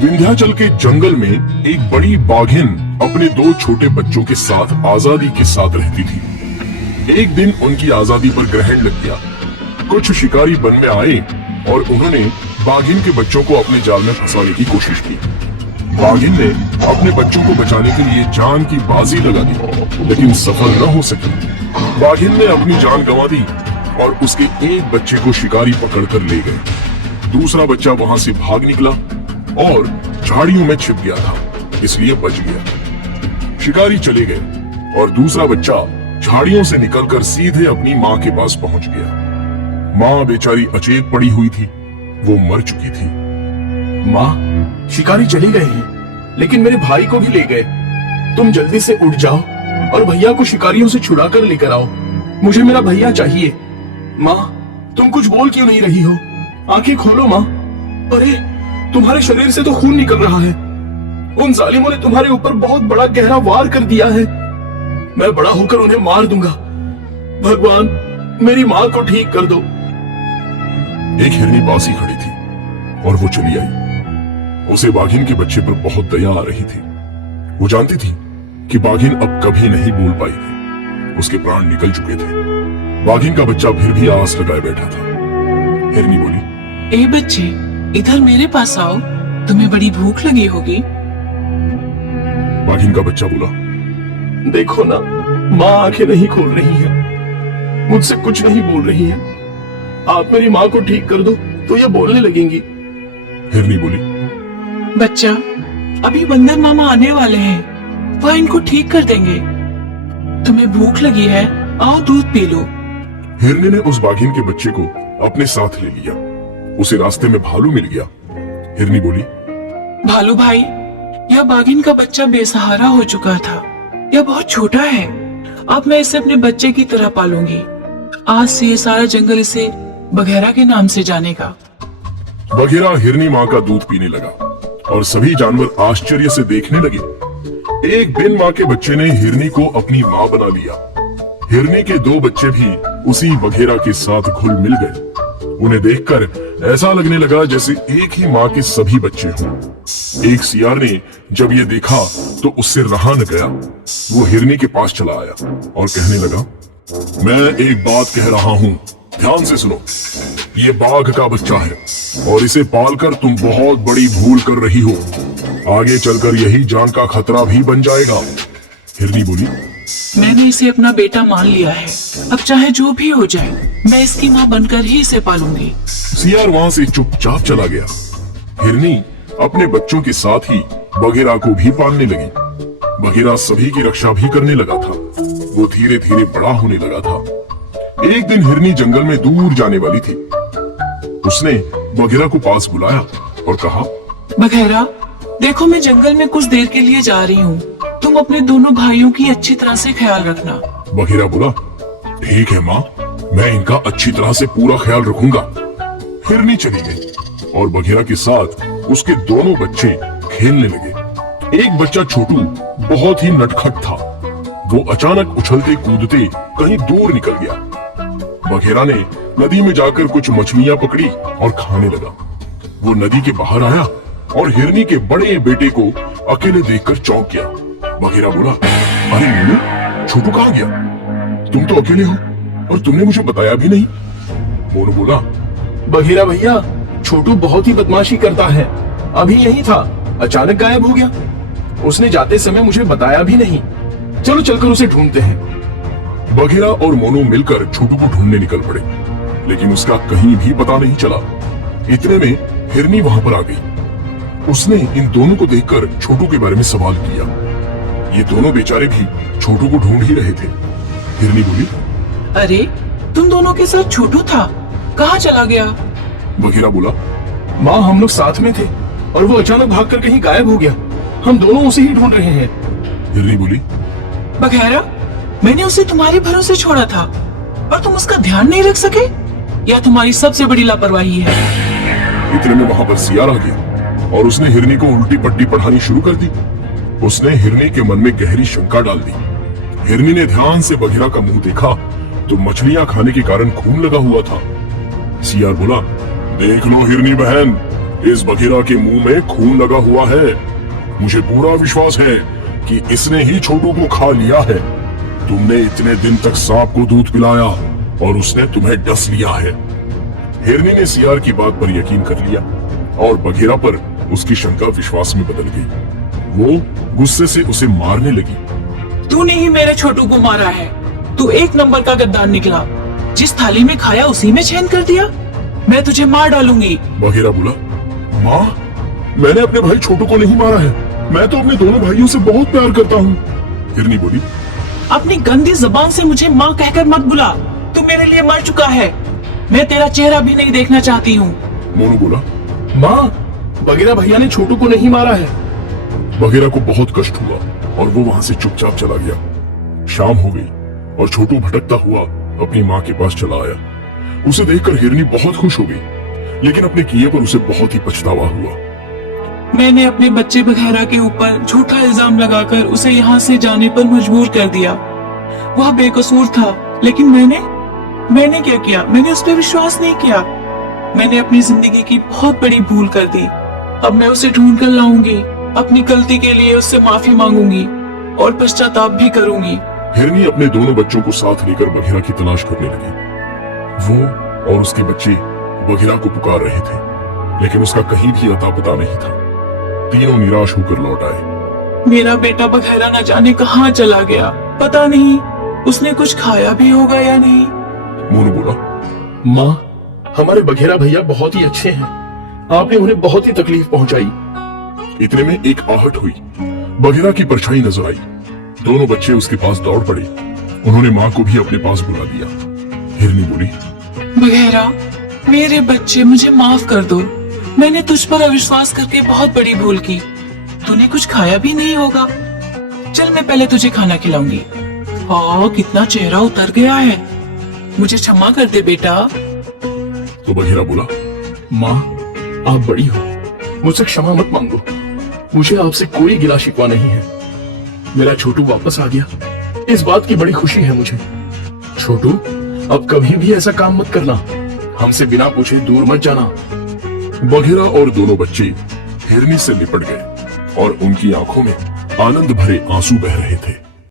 विंध्याचल के जंगल में एक बड़ी बाघिन अपने दो छोटे बच्चों के साथ आजादी के साथ रहती थी। एक दिन उनकी आजादी पर ग्रहण लग गया। कुछ शिकारी वन में आए और उन्होंने बाघिन के बच्चों को अपने जाल में फंसाने की कोशिश की। बाघिन ने अपने बच्चों को बचाने के लिए जान की बाजी लगा दी, लेकिन सफल न हो सकी। बाघिन ने अपनी जान गंवा दी और उसके एक बच्चे को शिकारी पकड़कर ले गए। दूसरा बच्चा वहां से भाग निकला और झाड़ियों में छिप गया था, इसलिए बच गया। शिकारी चले गए और दूसरा बच्चा झाड़ियों से निकलकर सीधे अपनी माँ के पास पहुंच गया। माँ बेचारी अचेत पड़ी हुई थी, वो मर चुकी थी। माँ, शिकारी चले गए हैं, लेकिन मेरे भाई को भी ले गए। तुम जल्दी से उठ जाओ और भैया को शिकारियों से छुड़ा कर लेकर आओ। मुझे मेरा भैया चाहिए। माँ, तुम कुछ बोल क्यों नहीं रही हो? आंखें खोलो माँ। अरे, तुम्हारे शरीर से तो खून निकल रहा है। उन जालिमों ने तुम्हारे ऊपर बहुत बड़ा गहरा वार कर दिया है। मैं बड़ा होकर उन्हें मार दूंगा। भगवान, मेरी माँ को ठीक कर दो। एक हिरनी पास ही खड़ी थी और वो चली आई। उसे बाघिन के बच्चे पर बहुत दया आ रही थी। वो जानती थी कि बाघिन अब कभी नहीं बोल पाएगी। उसके प्राण निकल चुके थे। बाघिन का बच्चा फिर भी आस लगाए बैठा था। हिरनी बोली, ए बच्चे, इधर मेरे पास आओ, तुम्हें बड़ी भूख लगी होगी। बाघिन का बच्चा बोला, देखो ना, माँ आंखें नहीं खोल रही है, मुझसे कुछ नहीं बोल रही है। आप मेरी माँ को ठीक कर दो तो ये बोलने लगेंगी। हिरनी बोली, बच्चा, अभी बंदर मामा आने वाले हैं, वह इनको ठीक कर देंगे। तुम्हें भूख लगी है, आओ दूध पी लो। हिरनी ने उस बाघिन के बच्चे को अपने साथ ले लिया। उसे रास्ते में भालू मिल गया। हिरनी बोली, भालू भाई, यह बाघिन का बच्चा बेसहारा हो चुका था। यह बहुत छोटा है। अब मैं इसे अपने बच्चे की तरह पालूंगी। आज से ये सारा जंगल इसे बघेरा के नाम से जानेगा। बघेरा हिरनी माँ का दूध पीने लगा और सभी जानवर आश्चर्य से देखने लगे। एक दिन माँ के बच्चे ने हिरनी को अपनी माँ बना लिया। हिरनी के दो बच्चे भी उसी बघेरा के साथ घुल मिल गए। उन्हें देखकर ऐसा लगने लगा जैसे एक ही माँ के सभी बच्चे हों। एक सियार ने जब ये देखा तो उससे रहा न गया। वो हिरनी के पास चला आया और कहने लगा, मैं एक बात कह रहा हूँ, ध्यान से सुनो। ये बाघ का बच्चा है और इसे पालकर तुम बहुत बड़ी भूल कर रही हो। आगे चलकर यही जान का खतरा भी बन जाएगा। हिरनी बोली, मैंने इसे अपना बेटा मान लिया है। अब चाहे जो भी हो जाए, मैं इसकी माँ बनकर ही इसे पालूंगी। सियार वहाँ से चुपचाप चला गया। हिरनी अपने बच्चों के साथ ही बघेरा को भी पालने लगी। बघेरा सभी की रक्षा भी करने लगा था। वो धीरे धीरे बड़ा होने लगा था। एक दिन हिरनी जंगल में दूर जाने वाली थी। उसने बघेरा को पास बुलाया और कहा, बघेरा, देखो मैं जंगल में कुछ देर के लिए जा रही हूँ। तुम अपने दोनों भाइयों की अच्छी तरह से ख्याल रखना। बघेरा बोला, ठीक है माँ, मैं इनका अच्छी तरह से पूरा ख्याल रखूंगा। हिरनी चली गई और बघेरा के साथ उसके दोनों बच्चे खेलने लगे। एक बच्चा छोटू बहुत ही नटखट था। वो अचानक उछलते कूदते कहीं दूर निकल गया। बघेरा ने नदी में जाकर कुछ मछलियां पकड़ी और खाने लगा। वो नदी के बाहर आया और हिरनी के बड़े बेटे को अकेले देखकर चौंक गया। बघेरा बोला, अरे मीनू, छोटू कहाँ गया? तुम तो अकेले हो और तुमने मुझे बताया भी नहीं। मोनू बोला, बघेरा भैया, छोटू बहुत ही बदमाशी करता है। अभी यही था, अचानक गायब हो गया। उसने जाते समय मुझे बताया भी नहीं। चलो चलकर उसे ढूंढते हैं। बघेरा और मोनू मिलकर छोटू को ढूंढने निकल पड़े, लेकिन उसका कहीं भी पता नहीं चला। इतने में हिरनी वहां पर आ गई। उसने इन दोनों को देखकर छोटू के बारे में सवाल किया। ये दोनों बेचारे भी छोटू को ढूंढ ही रहे थे। हिरनी बोली, अरे, तुम दोनों के साथ छोटू था, कहाँ चला गया? बघेरा बोला, माँ, हम लोग साथ में थे और वो अचानक भागकर कहीं गायब हो गया। हम दोनों उसे ही ढूंढ रहे हैं। हिरनी बोली, बघेरा, मैंने उसे तुम्हारे भरोसे छोड़ा था और तुम उसका ध्यान नहीं रख सके? यह तुम्हारी सबसे बड़ी लापरवाही है। इतने में वहां पर सियार आ गया और उसने हिरनी को उल्टी पट्टी पढ़ानी शुरू कर दी। उसने हिरनी के मन में गहरी शंका डाल दी। हिरनी ने ध्यान से बघेरा का मुंह देखा तो मछलियां खाने के कारण खून लगा हुआ था। सियार बोला, देख लो हिरनी बहन, इस बघेरा के मुंह में खून लगा हुआ है। मुझे पूरा विश्वास है कि इसने ही छोटू को खा लिया है। तुमने इतने दिन तक सांप को दूध पिलाया और उसने तुम्हें डस लिया है। हिरनी ने सियार की बात पर यकीन कर लिया और बघेरा पर उसकी शंका विश्वास में बदल गई। वो गुस्से से उसे मारने लगी। तूने ही मेरे छोटू को मारा है। तू एक नंबर का गद्दार निकला। जिस थाली में खाया उसी में छेद कर दिया। मैं तुझे मार डालूंगी। बघेरा बोला, माँ, मैंने अपने भाई छोटू को नहीं मारा है। मैं तो अपने दोनों भाइयों से बहुत प्यार करता हूँ। हिरनी बोली, अपनी गंदी जबान से मुझे माँ कहकर मत बुला। तू मेरे लिए मर चुका है। मैं तेरा चेहरा भी नहीं देखना चाहती हूँ। मोनू बोला, माँ, बघेरा भैया ने छोटू को नहीं मारा है। बघेरा को बहुत कष्ट हुआ और वो वहां से चुपचाप चला गया। शाम हो गई और छोटू भटकता हुआ अपनी माँ के पास चला आया। उसे देखकर हिरनी बहुत खुश हो गई, लेकिन अपने किए पर उसे बहुत ही पछतावा हुआ। मैंने अपने बच्चे बघेरा के ऊपर झूठा इल्जाम लगाकर उसे यहाँ से जाने पर मजबूर कर दिया। वह बेकसूर था, लेकिन मैंने क्या किया? मैंने उस पर विश्वास नहीं किया। मैंने अपनी जिंदगी की बहुत बड़ी भूल कर दी। अब मैं उसे ढूंढ कर लाऊंगी। अपनी गलती के लिए उससे माफी मांगूंगी और पश्चाताप भी करूंगी। हिरनी अपने दोनों बच्चों को साथ लेकर बघेरा की तलाश करने लगी। वो और उसके बच्चे बघेरा को पुकार रहे थे, लेकिन उसका कहीं भी अता पता नहीं था। तीनों निराश होकर लौट आए। मेरा बेटा बघेरा न जाने कहाँ चला गया। पता नहीं उसने कुछ खाया भी होगा या नहीं। मोनू बोला, माँ, हमारे बघेरा भैया बहुत ही अच्छे हैं। आपने उन्हें बहुत ही तकलीफ पहुंचाई। इतने में एक आहट हुई। बघेरा की परछाई नजर आई। दोनों बच्चे उसके पास दौड़ पड़े। उन्होंने माँ को भी अपने पास बुला लिया। हिरनी बोली, बघेरा, मेरे बच्चे, मुझे माफ कर दो। मैंने तुझ पर अविश्वास करके बहुत बड़ी भूल की। तूने कुछ खाया भी नहीं होगा। चल, मैं पहले तुझे खाना खिलाऊंगी। हाँ, कितना चेहरा उतर गया है। मुझे क्षमा कर दे बेटा। तो बघेरा बोला, माँ, आप बड़ी हो, मुझसे क्षमा मत मांगो। मुझे आपसे कोई गिला शिकवा नहीं है। मेरा छोटू वापस आ गया, इस बात की बड़ी खुशी है मुझे। छोटू, अब कभी भी ऐसा काम मत करना। हमसे बिना पूछे दूर मत जाना। बघेरा और दोनों बच्चे हिरनी से लिपट गए और उनकी आंखों में आनंद भरे आंसू बह रहे थे।